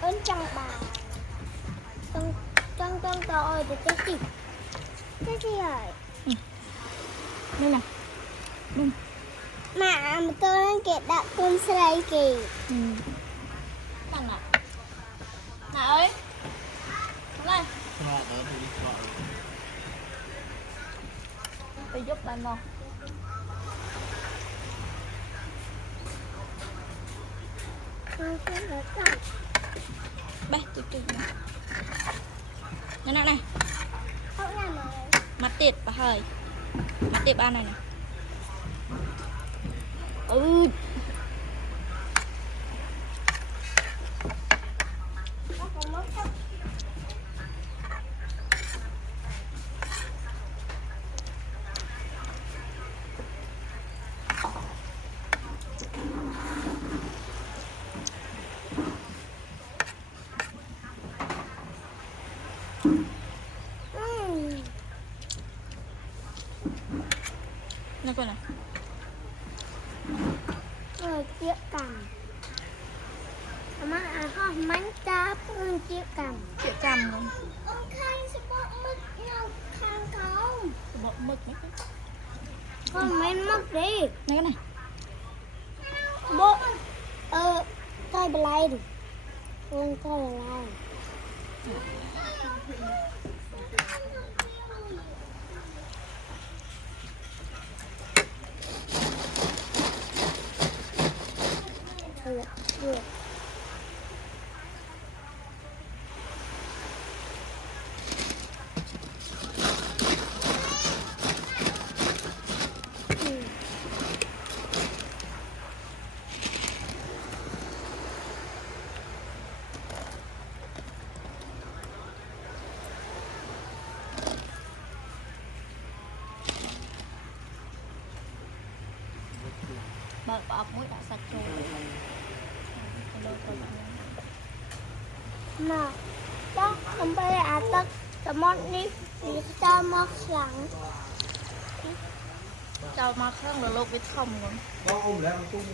ơn trong bà trong tôi được cái gì rồi đây nè mà tôi đang kẹt đặt con sợi kì thằng nào nào ơi lên tôi giúp bạn một đây tôi này này mặt tiệt bà hơi mặt tiệt ba này nè này coi này chiếc cầm mà không bánh cháp chiếc cầm luôn ông khai sẽ bớt mất nhau khang không bột mực mấy con men mất đi này cái này bố coi bà lai đi con coi bà lai được bờ bọc muối đã sạch rồi mà đó không phải là tất cả món đi cho món sẵn cho mà không là lột với không rồi Có ôm lại một chung.